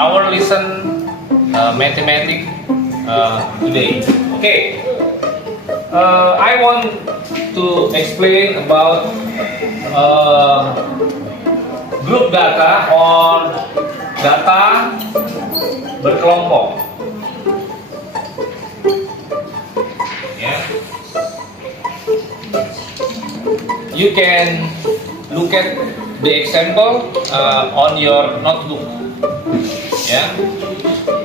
our lesson mathematics today. Okay, I want to explain about group data or data berkelompok. Yeah. You can look at the example on your notebook. Yeah,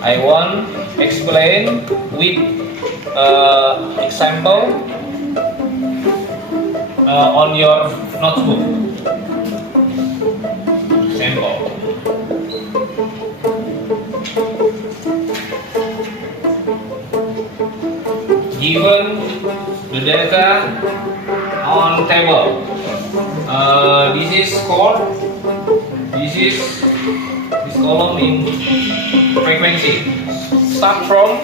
I want explain with example on your notebook. Example. Given the data on table. This is called. This column in frequency. Start from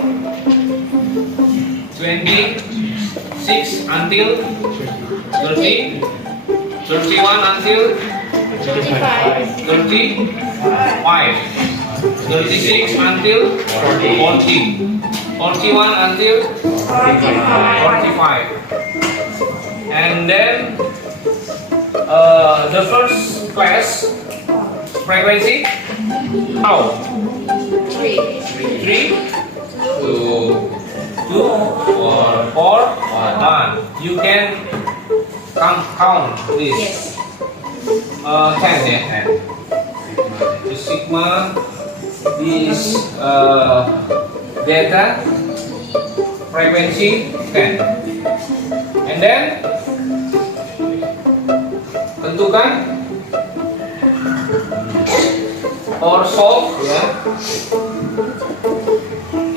26 until 30, 31 until 35, 36 until 40, 41 until 45. And then the first class frequency, how? 3, 2, 4, 1. You can count this. Yes. 10, yeah. The sigma is data frequency 10. And then tentukan or solve ya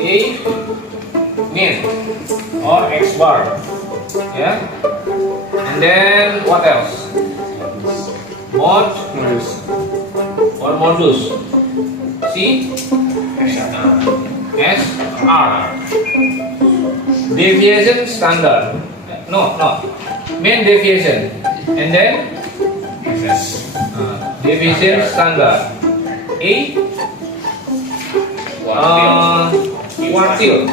A min or X bar ya. And then what else? Mod or modus C S R. Deviation standard. No, mean deviation. And then deviation standard. A quartile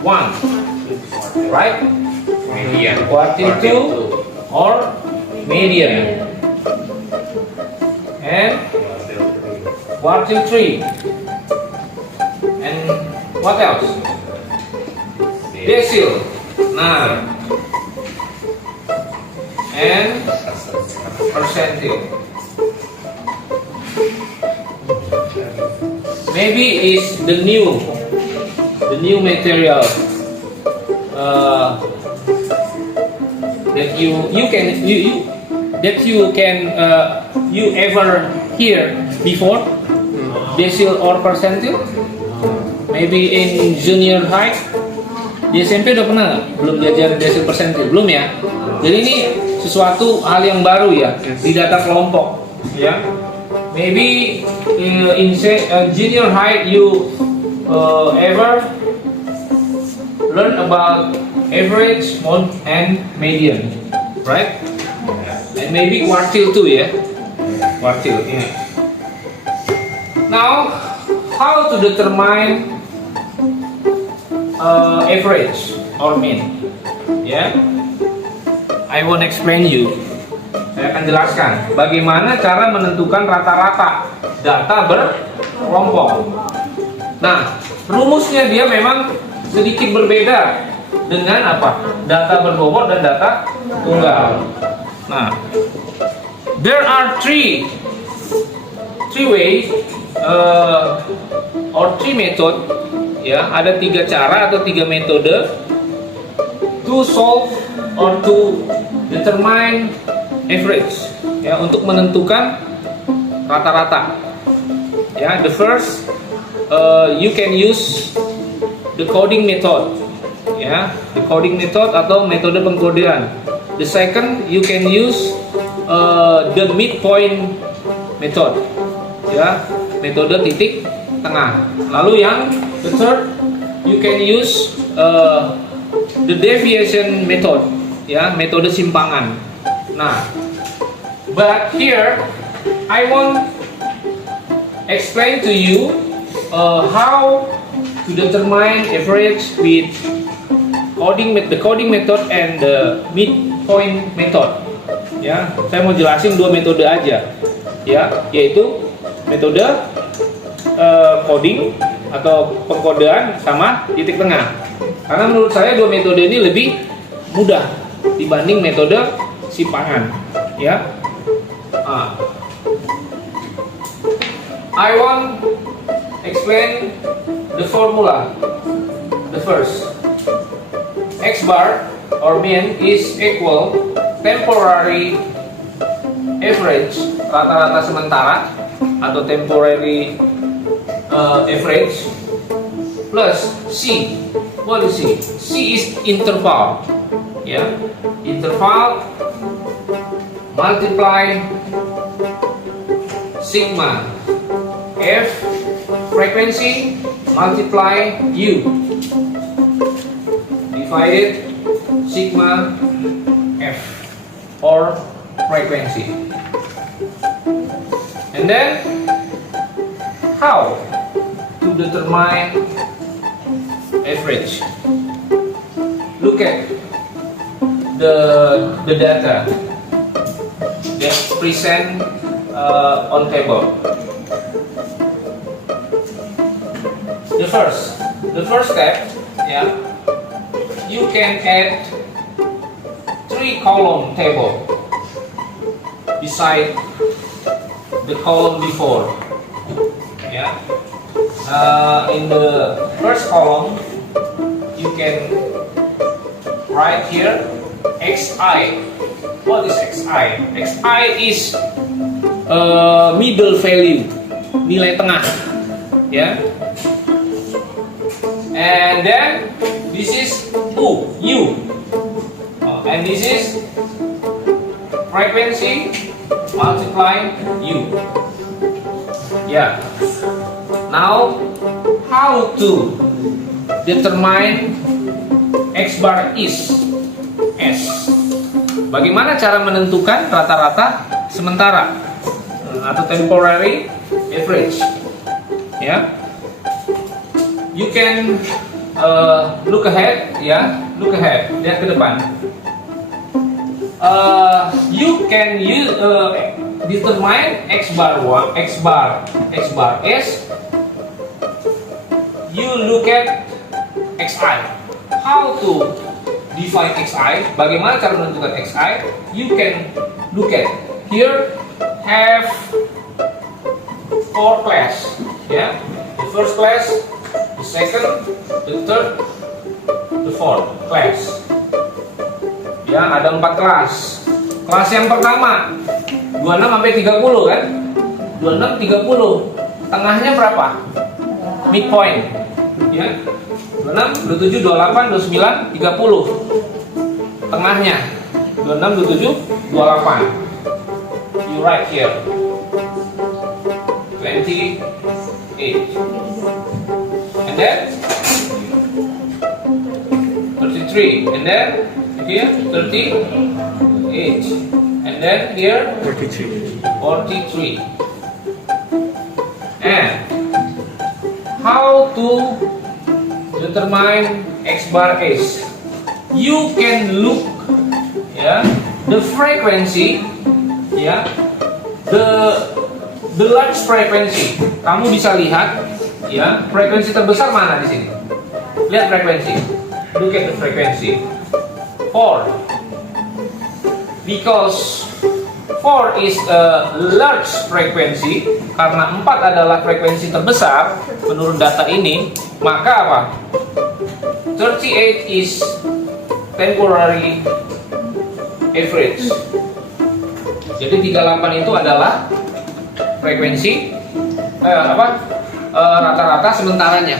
1, right? Median. Quartile 2 or median. And quartile 3. And what else? Decile. Nah. And percentile. Maybe is the new material that you ever hear before, decile or percentile. Maybe in junior high. Di SMP udah pernah nggak? Belum belajar decile percentile, belum ya? Jadi ini sesuatu hal yang baru ya di data kelompok, ya. Maybe in junior high you ever learn about average, mode, and median, right? And maybe quartile too, ya. Quartile, yeah. Now, how to determine average or mean? Yeah, I want explain you. Saya akan jelaskan bagaimana cara menentukan rata-rata data berkelompok. Nah, rumusnya dia memang sedikit berbeda dengan apa? Data berbobot dan data tunggal. Nah, there are three ways or three method. Ya, ada 3 cara atau 3 metode to solve or to determine average, ya, untuk menentukan rata-rata. Ya, the first you can use the coding method, ya, the coding method atau metode pengkodean. The second you can use the midpoint method, ya, metode titik tengah. Lalu yang the third you can use the deviation method, ya, metode simpangan. Nah, but here I want explain to you how to determine average with the coding method and the midpoint method. Ya, saya mau jelasin dua metode aja, ya, yaitu metode coding atau pengkodean sama titik tengah. Karena menurut saya dua metode ini lebih mudah dibanding metode simpangan, ya. I want explain the formula. The first, X bar or mean is equal temporary average, rata-rata sementara atau temporary average, plus C. What is C? C is interval, ya, interval multiply sigma F frequency multiply U divided sigma F or frequency. And then how to determine average? Look at the data that present on table. The first step, yeah, you can add 3-column table beside the column before. Yeah, in the first column you can write here xi. What is xi? Xi is middle value, nilai tengah, ya. And then this is U, and this is frequency multiply U. Yeah. Now, how to determine X bar is S? Bagaimana cara menentukan rata-rata sementara atau temporary average? Ya. You can look ahead, ya, look ahead, lihat ke depan. You can use determine X bar S. You look at Xi. How to define Xi? Bagaimana cara menentukan Xi? You can look at here have 4 class, ya. The first class, the second, the third, the fourth class. Ya, ada 4 kelas. Kelas yang pertama 26 sampai 30 kan? 26 30. Tengahnya berapa? Midpoint. Ya. 26, 27, 28, 29, 30. Tengahnya 26, 27, 28. You write here 28. And then 33. And then here 38. And then here 43. And how to determine X bar S? You can look, ya, the frequency, ya, the large frequency. Kamu bisa lihat, ya, frekuensi terbesar mana di sini? Lihat frekuensi. Look at the frequency. 4. Because 4 is a large frequency, karena 4 adalah frekuensi terbesar menurut data ini, maka apa? 38 is temporary average. Jadi 38 itu adalah frekuensi rata-rata sementaranya.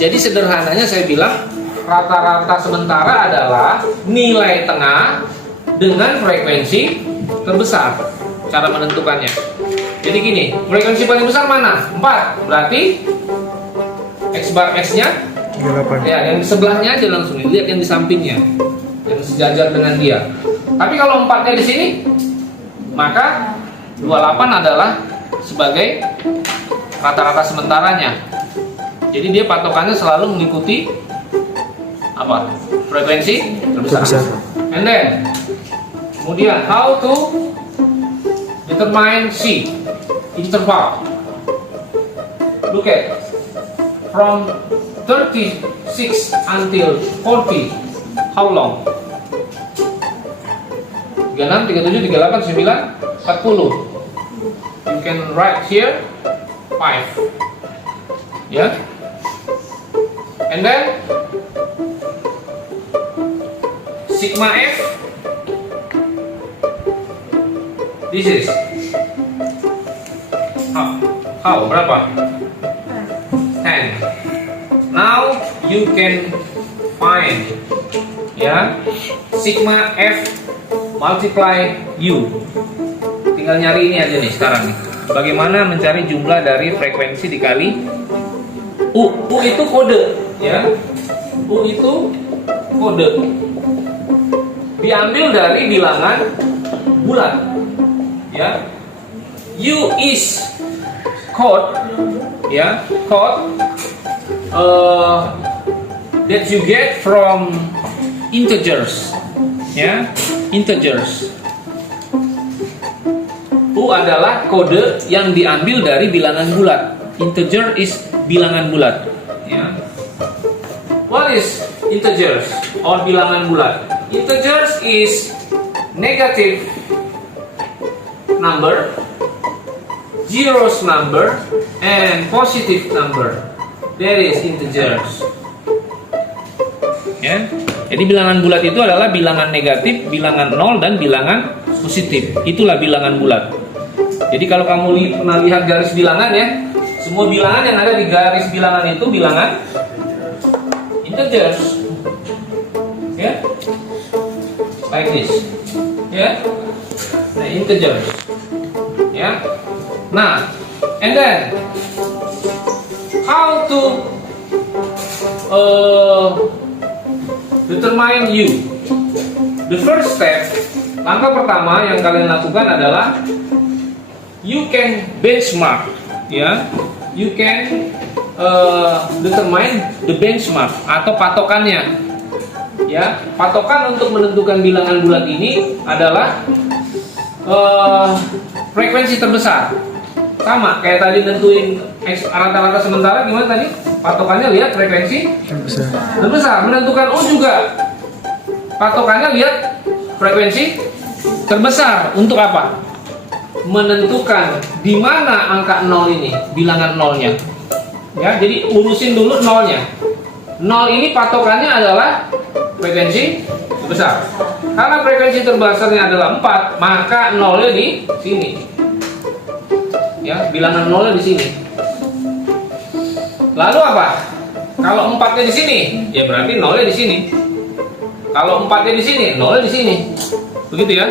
Jadi sederhananya saya bilang rata-rata sementara adalah nilai tengah dengan frekuensi terbesar. Cara menentukannya. Jadi gini, frekuensi paling besar mana? 4. Berarti X bar X-nya 38. ya, yang di sebelahnya aja langsung lihat, yang di sampingnya, yang sejajar dengan dia. Tapi kalau 4-nya di sini, maka 28 adalah sebagai rata-rata sementaranya. Jadi dia patokannya selalu mengikuti apa? Frekuensi terbesar. And then kemudian how to determine C interval. Look at from 36 until 40. How long? 36, 37, 38, 9, 40. You can write here 5. Yeah. And then sigma F. This is how berapa? 10. Now you can find sigma F multiply U. Tinggal nyari ini aja nih sekarang nih. Bagaimana mencari jumlah dari frekuensi dikali U. U itu kode ya. U itu kode. Diambil dari bilangan bulat ya. U is code ya, code that you get from integers ya, integers. U adalah kode yang diambil dari bilangan bulat. Integer is bilangan bulat ya. What is integers or bilangan bulat? Integers is negative number, zeros number, and positive number. That is integers. Ya. Jadi bilangan bulat itu adalah bilangan negatif, bilangan nol, dan bilangan positif. Itulah bilangan bulat. Jadi kalau kamu pernah lihat garis bilangan ya, semua bilangan yang ada di garis bilangan itu bilangan integers. Ya. Like this. Ya. Nah, integers. Ya. Nah, and then how to determine U. The first step, langkah pertama yang kalian lakukan adalah you can benchmark, ya. You can determine the benchmark atau patokannya, ya. Patokan untuk menentukan bilangan bulat ini adalah frekuensi terbesar. Sama kayak tadi nentuin rata-rata sementara, gimana tadi? Patokannya lihat frekuensi terbesar. Menentukan U juga patokannya lihat frekuensi terbesar. Untuk apa? Menentukan di mana angka 0 ini, bilangan nolnya. Ya, jadi urusin dulu nolnya. 0 ini patokannya adalah frekuensi terbesar. Karena frekuensi terbesarnya adalah 4, maka nolnya di sini. Ya, bilangan nolnya di sini. Lalu apa? Kalau 4-nya di sini, ya berarti nolnya di sini. Kalau 4-nya di sini, nolnya di sini. Begitu ya.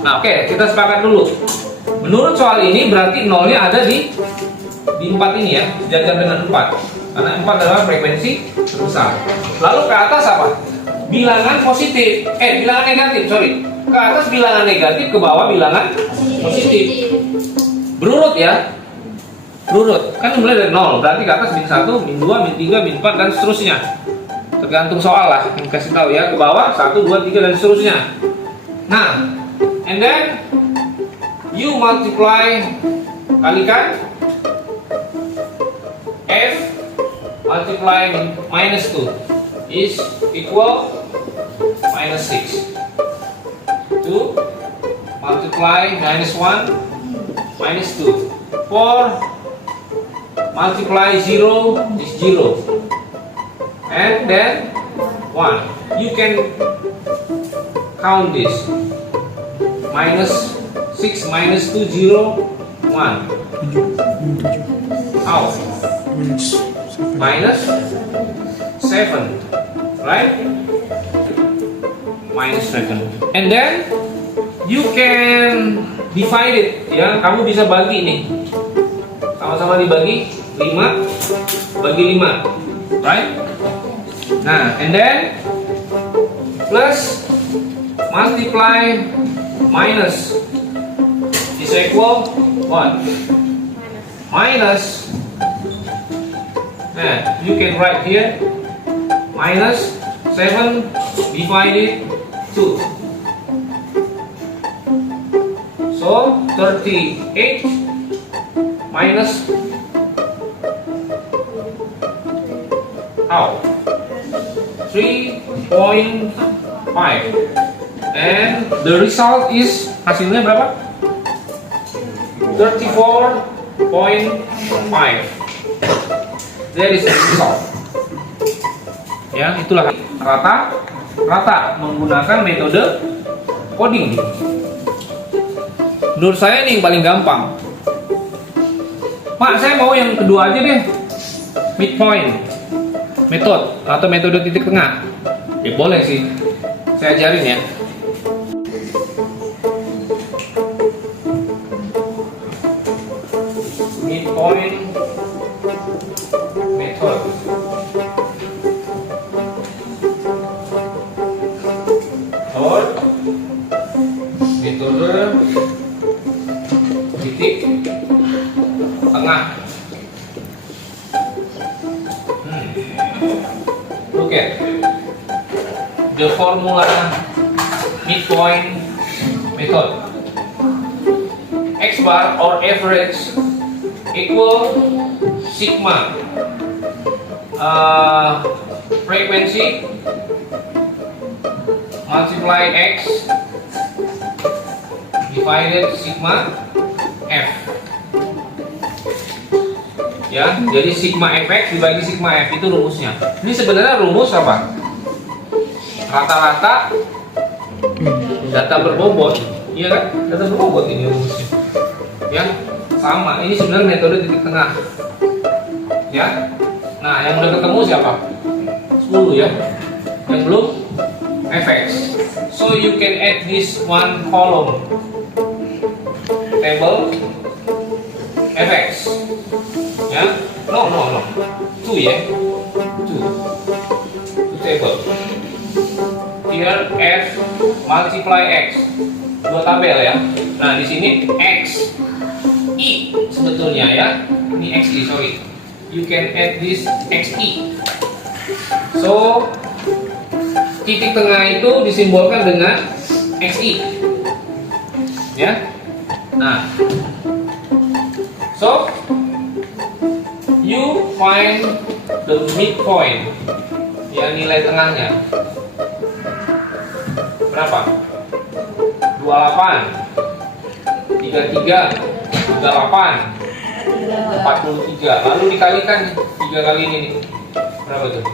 Nah, oke, kita sepakat dulu. Menurut soal ini berarti nolnya ada di 4 ini ya, sejajar dengan 4. Karena 4 adalah frekuensi terbesar. Lalu ke atas apa? Bilangan positif. Bilangan negatif, sorry. Ke atas bilangan negatif, ke bawah bilangan positif. Berurut ya. Berurut. Kan mulai dari 0, berarti ke atas min 1, min 2, min 3, min 4 dan seterusnya. Tergantung soal lah, yang kasih tahu ya. Ke bawah 1, 2, 3 dan seterusnya. Nah, and then you multiply, kalikan F multiply minus 2 is equal minus 6. 2 multiply minus 1 minus 2. 4 multiply 0 is 0. And then 1. You can count this. Minus 6 minus 2, 0, 1. How? Minus 7. Right? Minus 7. And then you can divide it. Ya, kamu bisa bagi nih. Sama-sama dibagi 5 bagi 5. Right? Nah, and then plus multiply minus is equal what? Minus Nah, you can write here minus 7 divided 2. So 38 minus out 3.5, and the result is, hasilnya berapa? 34.5. That is the result. Ya, itulah rata menggunakan metode coding. Menurut saya ini yang paling gampang. Mak, saya mau yang kedua aja deh, midpoint method atau metode titik tengah. Ya boleh sih, saya ajarin ya. Midpoint method. Or metode titik tengah. Look at the formula midpoint method. X bar or average equal sigma frequency multiply X divided sigma F. Ya, jadi sigma fx dibagi sigma f itu rumusnya. Ini sebenarnya rumus apa? Rata-rata data berbobot, iya kan? Data berbobot ini rumusnya. Ya, sama. Ini sebenarnya metode titik tengah. Ya. Nah, yang udah ketemu siapa? 10 ya. Yang belum fx. So you can add this one column table fx. Ya, no, 2 ya, 2 table. Here f multiply x, 2 tabel ya. Nah di sini x i sebetulnya ya, ini x i, sorry. You can add this x i. So titik tengah itu disimbolkan dengan x i. Ya, nah, so you find the midpoint, ya nilai tengahnya berapa? 28, 33, 38, 43. Lalu dikalikan 3 kali ini nih. Berapa tuh?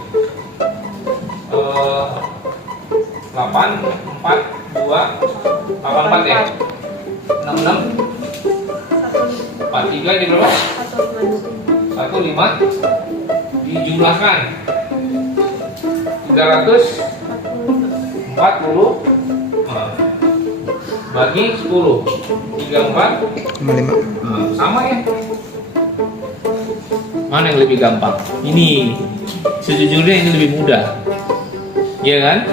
8, 4, 2, 84 ya? 66, 43 di berapa? 15 dijumlahkan 340 bagi 10 34 sama ya. Mana yang lebih gampang? Ini sejujurnya ini lebih mudah, ya kan?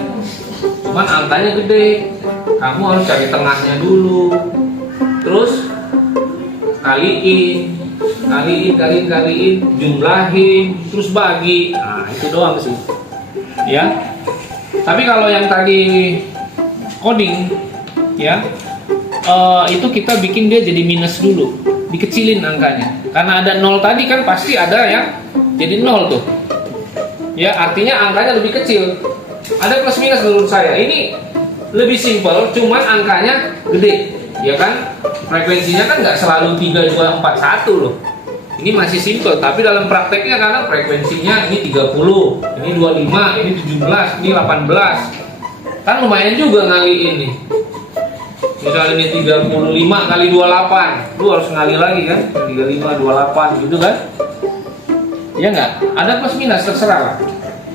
Cuman angkanya gede, kamu harus cari tengahnya dulu, terus kaliin, jumlahin, terus bagi. Nah, itu doang sih. Ya. Tapi kalau yang tadi coding, ya, itu kita bikin dia jadi minus dulu, dikecilin angkanya. Karena ada 0 tadi kan pasti ada yang jadi 0 tuh. Ya, artinya angkanya lebih kecil. Ada plus minus menurut saya. Ini lebih simpel, cuman angkanya gede, ya kan? Frekuensinya kan nggak selalu 3, 2, 4, 1 loh. Ini masih simple, tapi dalam prakteknya kadang frekuensinya ini 30, ini 25, ini 17, ini 18. Kan lumayan juga ngaliin nih. Misalnya ini 35 kali 28, lu harus ngali lagi kan? 35, 28 gitu kan? Ya nggak? Ada plus minus, terserah lah.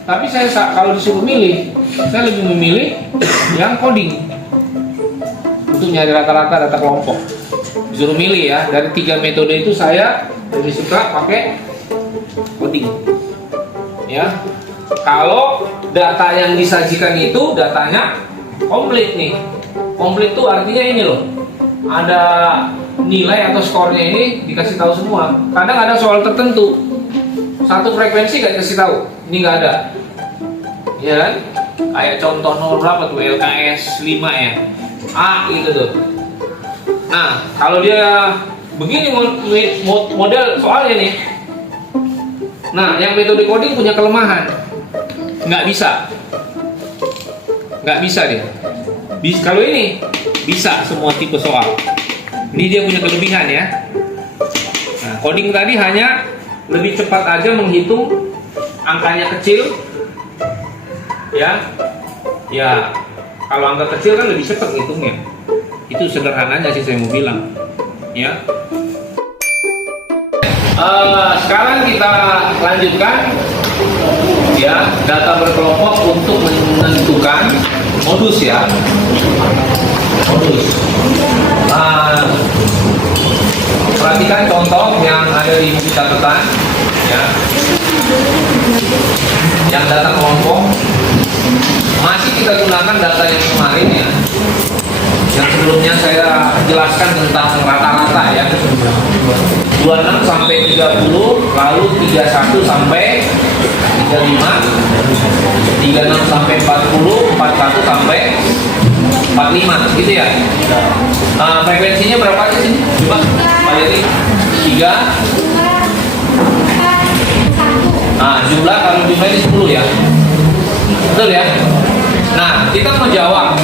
Tapi saya kalau disuruh milih, saya lebih memilih yang coding untuk nyari rata-rata data kelompok. Disuruh milih ya, dari 3 metode itu saya lebih suka pakai coding. Ya, kalau data yang disajikan itu datanya komplit nih. Komplit tuh artinya ini loh, ada nilai atau skornya ini dikasih tahu semua. Kadang ada soal tertentu, satu frekuensi gak dikasih tahu, ini nggak ada, ya kan? Kayak contoh nomor berapa tuh, LKS 5 ya, A gitu tuh. Nah, kalau dia begini model soalnya nih, nah yang metode coding punya kelemahan, nggak bisa dia. Kalau ini bisa semua tipe soal, ini dia punya kelebihan ya. Nah, coding tadi hanya lebih cepat aja menghitung, angkanya kecil, ya. Kalau angka kecil kan lebih cepat ngitungnya. Itu sederhananya sih saya mau bilang, ya. Sekarang kita lanjutkan, ya, data berkelompok untuk menentukan modus ya. Modus. Perhatikan contoh yang ada di buku catatan, ya. Yang data kelompok masih kita gunakan data yang kemarin ya. Yang sebelumnya saya jelaskan tentang rata-rata ya. 26 sampai 30, lalu 31 sampai 35, 36 sampai 40, 41 sampai 45 gitu ya. Frekuensinya berapa aja sih? Coba Pak Yati. 3. Jumlah, kalau jumlah ini 10 ya. Betul ya? Nah, kita mau jawab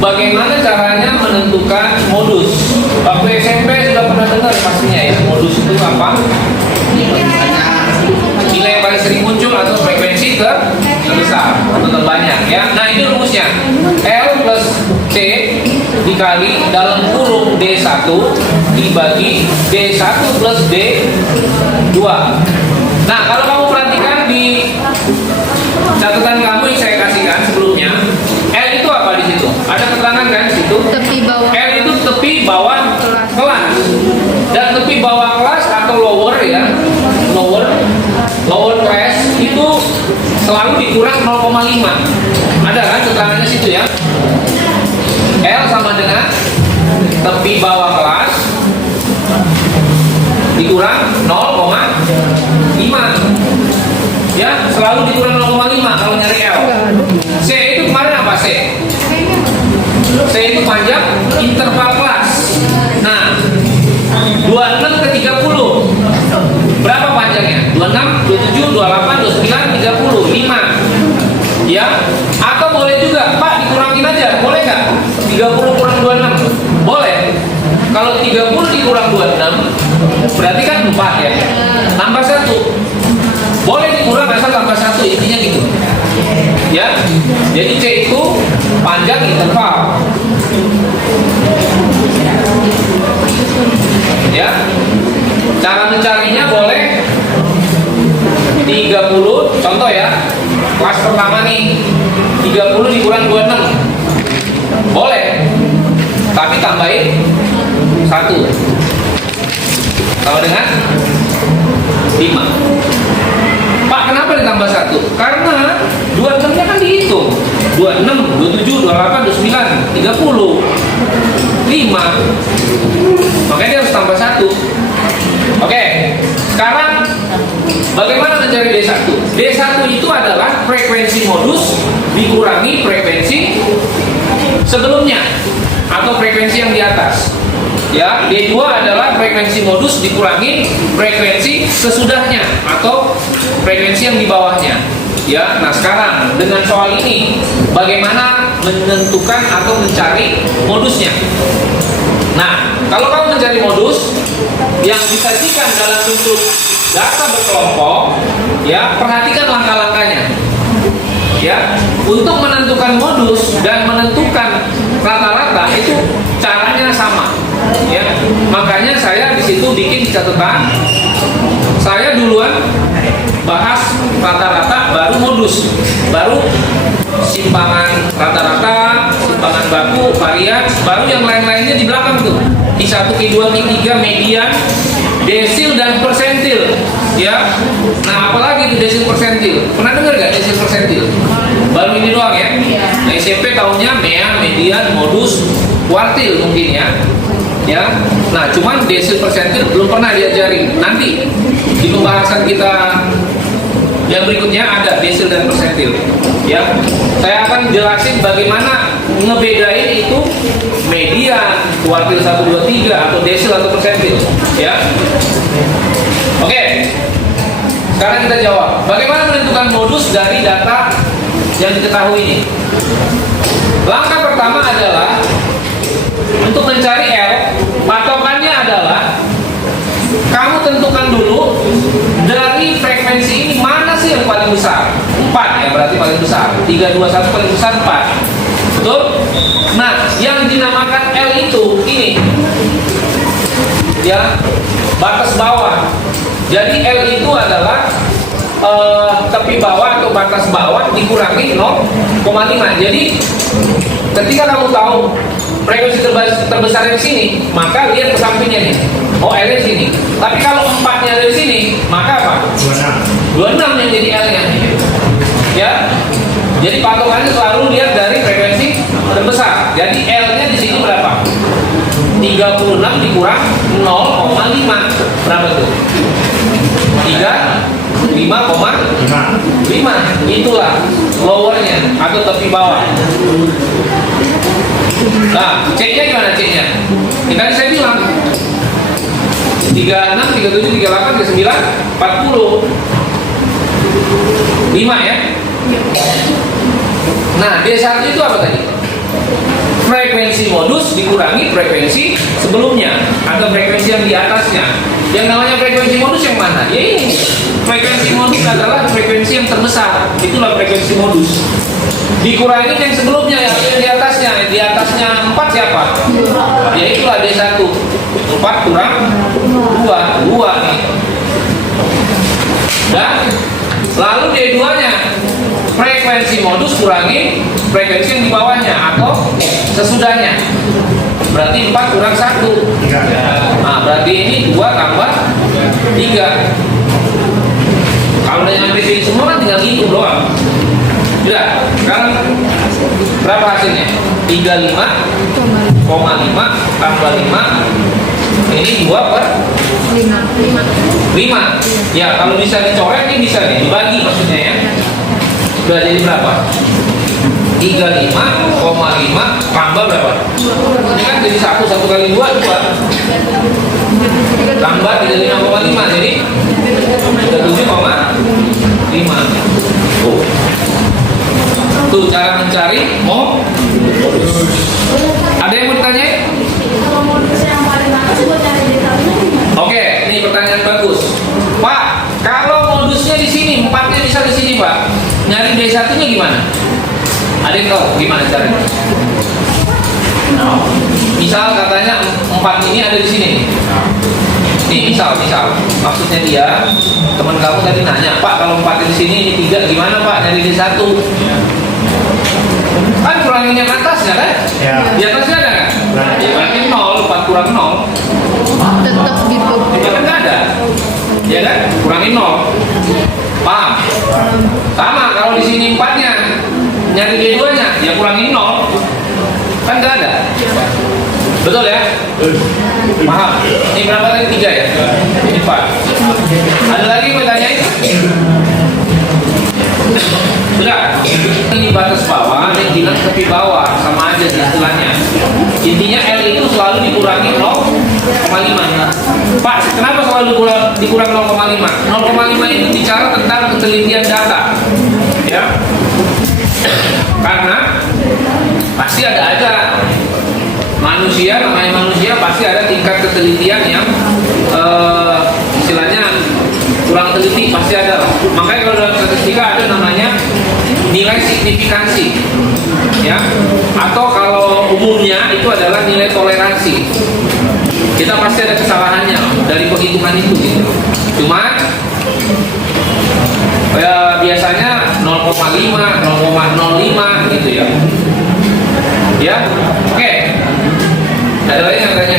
bagaimana caranya menentukan modus. Waktu SMP sudah pernah dengar pastinya ya, modus itu apa? Nilai yang paling sering muncul atau frekuensi terbesar atau terbanyak ya. Nah, ini rumusnya. L plus C dikali dalam kurung D1 dibagi D1 plus D2. Nah, kalau kamu perhatikan di catatan kamu yang saya kasihkan sebelumnya, L itu apa di situ? Ada keterangan kan di situ? Tepi bawah. L itu tepi bawah kelas. Dan tepi bawah kelas atau lower ya, lower class itu selalu dikurang 0,5. Ada kan keterangannya situ ya? L sama dengan tepi bawah kelas dikurang 0,5 ya, selalu dikurang 0,5 kalau nyari L. C itu kemarin apa C? C itu panjang interval kelas. Nah, 26 ke 30 berapa panjangnya? 26, 27, 28, 29, 30, 5 ya. Atau boleh juga Pak dikurangin aja, boleh nggak? 30 kurang 26 boleh. Kalau 30 dikurang 26 berarti kan 4 ya, tambah 1 boleh dikurang asal tambah 1, intinya gitu ya. Jadi C itu panjang interval ya. Cara mencarinya boleh 30, contoh ya, kelas pertama nih 30 dikurang 26 boleh, tapi tambahin 1 sama dengan 5. Pak, kenapa ditambah 1? Karena 26 nya kan dihitung 26, 27, 28, 29, 30 5, makanya dia harus tambah 1. Oke, sekarang bagaimana mencari D1? D1 itu adalah frekuensi modus dikurangi frekuensi sebelumnya atau frekuensi yang di atas ya. D2 adalah frekuensi modus dikurangi frekuensi sesudahnya atau frekuensi yang di bawahnya ya. Nah, sekarang dengan soal ini bagaimana menentukan atau mencari modusnya? Nah, kalau kamu mencari modus yang disajikan dalam bentuk data berkelompok ya, perhatikan langkah-langkahnya ya. Untuk menentukan modus dan menentukan rata-rata itu caranya sama ya. Makanya saya di situ bikin catatan. Saya duluan bahas rata-rata, baru modus, baru simpangan rata-rata, simpangan baku, varian, baru yang lain-lainnya di belakang tuh. I1, I2, I3, median, desil dan persentil ya. Nah, apalagi itu desil persentil? Pernah dengar nggak desil persentil? Baru ini doang ya. Nah, SMP tahunnya mea, median, modus, kuartil mungkin ya. Ya. Nah, cuman desil persentil belum pernah diajarin. Nanti di pembahasan kita Yang berikutnya ada desil dan persentil. Ya, saya akan jelasin bagaimana ngebedain itu median, kuartil 1, 2, 3 atau desil atau persentil. Ya, oke. Sekarang kita jawab. Bagaimana menentukan modus dari data yang diketahui ini? Langkah pertama adalah untuk mencari L. Patokannya adalah kamu tentukan dulu dari frekuensi ini mana sih yang paling besar? 4 ya, berarti paling besar. 3, 2, 1 paling besar 4. Betul? Nah, yang dinamakan L itu ini ya, batas bawah. Jadi L itu adalah tepi bawah atau batas bawah dikurangi 0,5. Jadi ketika kamu tahu frekuensi terbesar di sini, maka lihat ke sampingnya nih. Oh, L di sini. Tapi kalau 4-nya dari sini, maka apa? 26 yang jadi L-nya. Ya. Jadi patokannya selalu lihat dari frekuensi terbesar. Jadi L-nya di sini berapa? 36 dikurang 0,5. Berapa tuh? 5,5. Itulah lowernya atau tepi bawah. Nah, C-nya gimana C-nya? Ini tadi saya bilang 36, 37, 38, 39, 40. 5 ya. Nah, D1 itu apa tadi? Frekuensi modus dikurangi frekuensi sebelumnya atau frekuensi yang di atasnya. Yang namanya frekuensi modus yang mana? Ya ini. Frekuensi modus adalah frekuensi yang terbesar. Itulah frekuensi modus. Dikurangi yang sebelumnya yang di atasnya. Di atasnya 4 siapa? Ya itulah D1. 4 kurang 2 nih. Dan lalu D2-nya frekuensi modus kurangi frekuensi yang di bawahnya atau sesudahnya. Berarti 4 kurang 1. Nah, berarti ini 2 tambah 3. Kalau udah nyampe sini semua kan tinggal hitung doang. Sudah, sekarang berapa hasilnya? 35,5 tambah 5. Ini 2 per 5. Ya, kalau bisa dicoret ini bisa nih, dibagi maksudnya ya. Sudah jadi berapa? 35,5 tambah berapa? Ini kan jadi 1 kali 2 tambah 35,5 jadi 37,5. Oh. Tuh cara mencari ada yang mau ditanya? Oke, ini pertanyaan bagus. Pak, kalau modusnya di sini, 4-nya bisa di sini, Pak. Nyari D1-nya gimana? Ada yang tahu gimana caranya? Misal katanya 4 ini ada di sini nih. Nih, misal maksudnya dia, teman kamu tadi nanya, Pak, kalau 4 di sini, ini 3 gimana, Pak? Nyari D1. Kan kurangin yang atasnya kan? Ya. Di atasnya ada kan? Ya berarti 0, 4 kurang 0. Tetap gitu. Ya kan nggak ada. Ya kan? Kurangin 0. Paham? Sama kalau di sini 4-nya, nyari D2-nya, ya kurangin 0. Kan nggak ada. Betul ya? Paham? Ini berapa tadi? 3 ya? Ini 4. Ada lagi yang bertanyain? Sudah, ini batas bawah, ini bilang tepi bawah, sama aja istilahnya. Intinya L itu selalu dikurangi 0,5. Pak, kenapa selalu dikurang 0,5? 0,5 itu bicara tentang ketelitian data, ya. Karena pasti ada aja manusia, namanya manusia pasti ada tingkat ketelitian yang istilahnya kurang teliti, pasti ada. Makanya kalau dalam statistika ada namanya nilai signifikansi, ya, atau kalau umumnya itu adalah nilai toleransi. Kita pasti ada kesalahannya dari penghitungan itu, gitu. Cuma ya, biasanya 0,5, 0,05 gitu ya. Ya, oke. Ada lagi yang tanya?